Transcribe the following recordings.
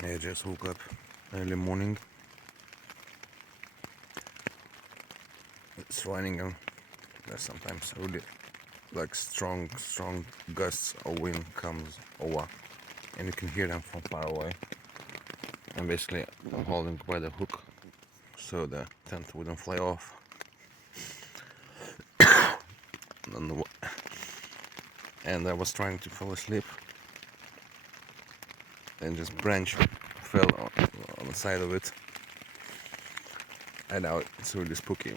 I just woke up early morning. It's raining and there's sometimes really like strong gusts of wind comes over and you can hear them from far away. And basically I'm holding by the hook so the tent wouldn't fly off. And I was trying to fall asleep and just branch fell on the side of it. And now it's really spooky.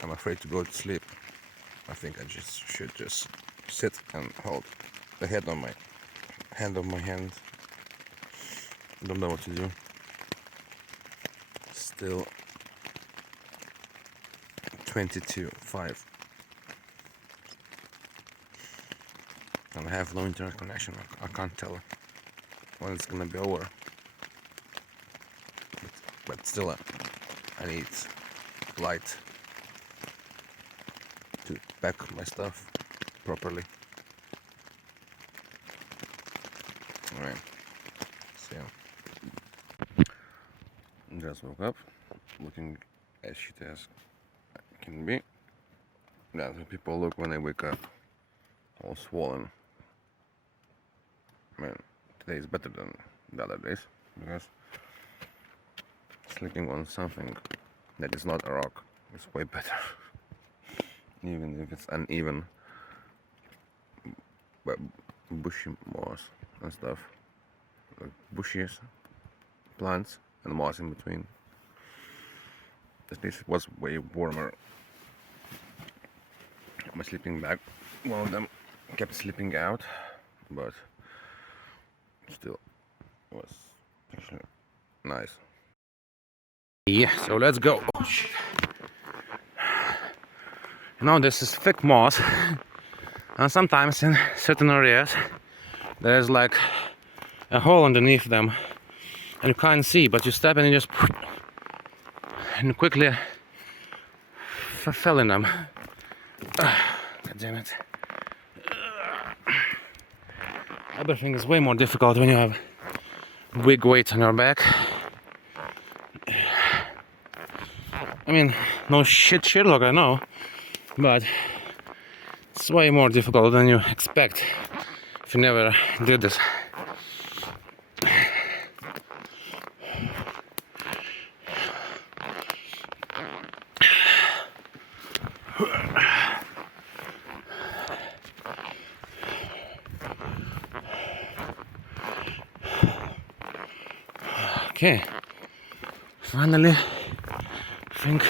I'm afraid to go to sleep. I think I should just sit and hold the head on my hand of my hand. Don't know what to do. Still 22:05. And I have no internet connection. I can't tell when it's gonna be over. But still, I need light to pack my stuff properly. Alright, so just woke up, looking as shit as can be. That's how people look when they wake up, all swollen. Man, today is better than the other days because sleeping on something that is not a rock is way better. Even if it's uneven, but bushy moss and stuff, like bushes, plants and moss in between. At least it was way warmer. My sleeping bag, one of them kept slipping out, but still was actually nice. Yeah, so let's go. Oh shit. Now this is thick moss, and sometimes in certain areas there's like a hole underneath them and you can't see, but you step and you just and quickly fell in them. God damn it. Everything is way more difficult when you have big weight on your back. I mean, no shit Sherlock, I know, but it's way more difficult than you expect if you never did this. Okay, finally, I think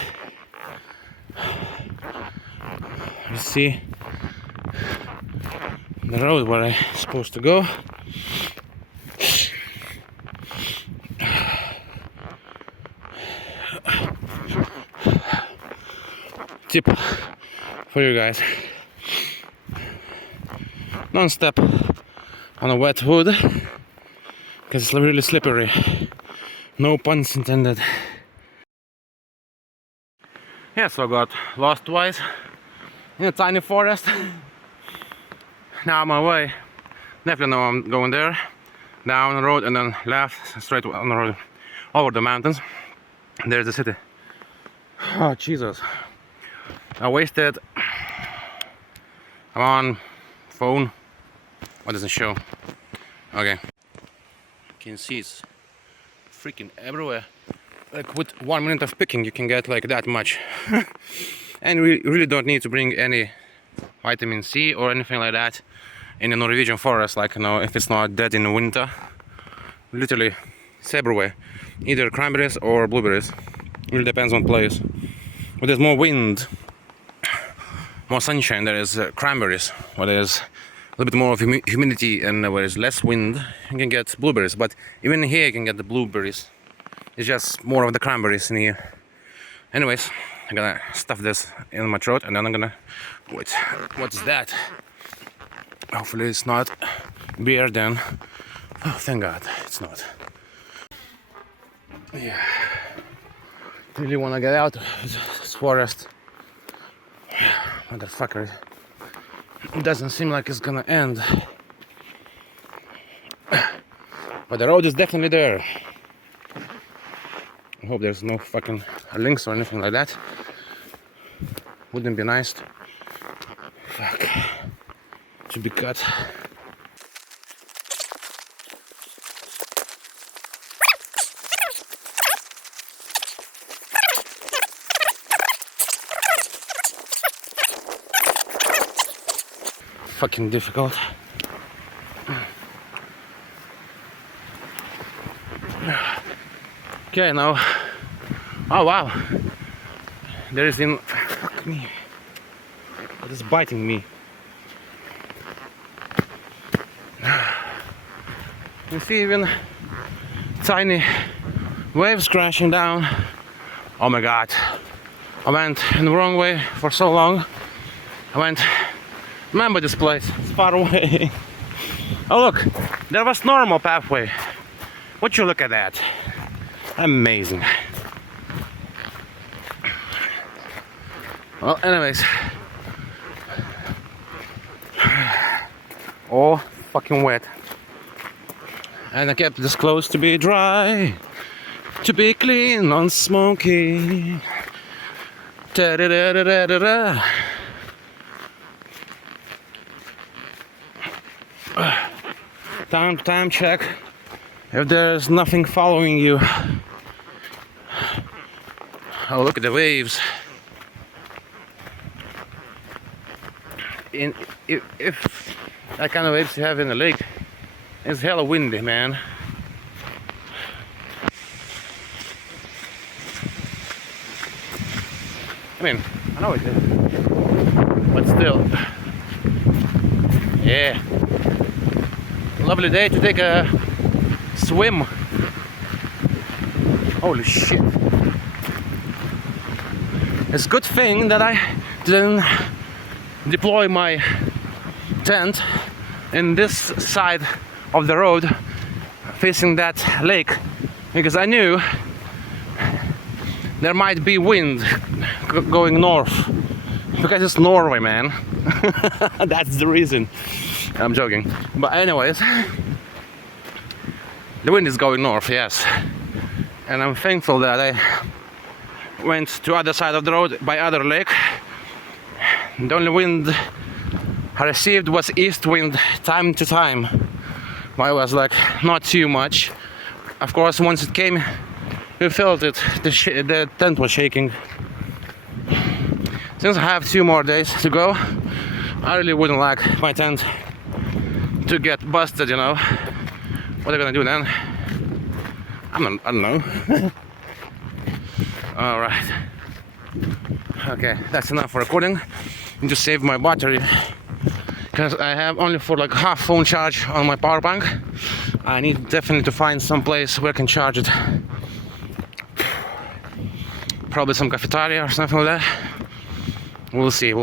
we see the road where I'm supposed to go. Tip for you guys: don't step on a wet wood because it's really slippery. No puns intended. Yeah, so I got lost twice in a tiny forest. Now I'm on my way. Definitely know I'm going there. Down the road and then left, straight on the road, over the mountains. There's the city. Oh Jesus. I wasted. I'm on phone. What does it show? Okay. You can see it's freaking everywhere. Like with 1 minute of picking you can get like that much. And we really don't need to bring any vitamin C or anything like that in the Norwegian forest, like, you know, if it's not dead in the winter. Literally it's everywhere, either cranberries or blueberries. It really depends on place. But there's more wind, more sunshine, there is cranberries. Where there's a little bit more of humidity and where there's less wind, you can get blueberries. But even here you can get the blueberries. It's just more of the cranberries in here. Anyways, I'm gonna stuff this in my throat and then I'm gonna wait. What's that? Hopefully it's not beer then. Oh, thank God it's not. Yeah, really wanna get out of this forest. Motherfucker, it doesn't seem like it's gonna end. But the road is definitely there. hope there's no fucking links or anything like that. Wouldn't be nice. Fuck. To be cut. Fucking difficult. Okay, now. Oh wow. There is in. Fuck me. It is biting me. You see even tiny waves crashing down. Oh my god. I went in the wrong way for so long. Remember this place, it's far away. Oh look, there was normal pathway. Would you look at that? Amazing. Well, anyways. All fucking wet. And I kept this clothes to be dry, to be clean, non-smoky. Ta-da-da-da-da-da-da. Time check if there's nothing following you. Oh, look at the waves. If that kind of waves you have in the lake, it's hella windy, man. I mean, I know it is, but still. Yeah. Lovely day to take a swim. Holy shit. It's a good thing that I didn't deploy my tent in this side of the road facing that lake, because I knew there might be wind going north, because it's Norway, man. That's the reason. I'm joking, but anyways, the wind is going north, yes, and I'm thankful that I went to other side of the road by other lake. The only wind I received was east wind time to time, but it was like not too much. Of course, once it came, you felt it, the tent was shaking. Since I have 2 more days to go, I really wouldn't like my tent to get busted, you know. What are you gonna do then? I don't know. Alright. Okay, that's enough for recording. Need to save my battery, because I have only for like half phone charge on my power bank. I need definitely to find some place where I can charge it. Probably some cafeteria or something like that. We'll see.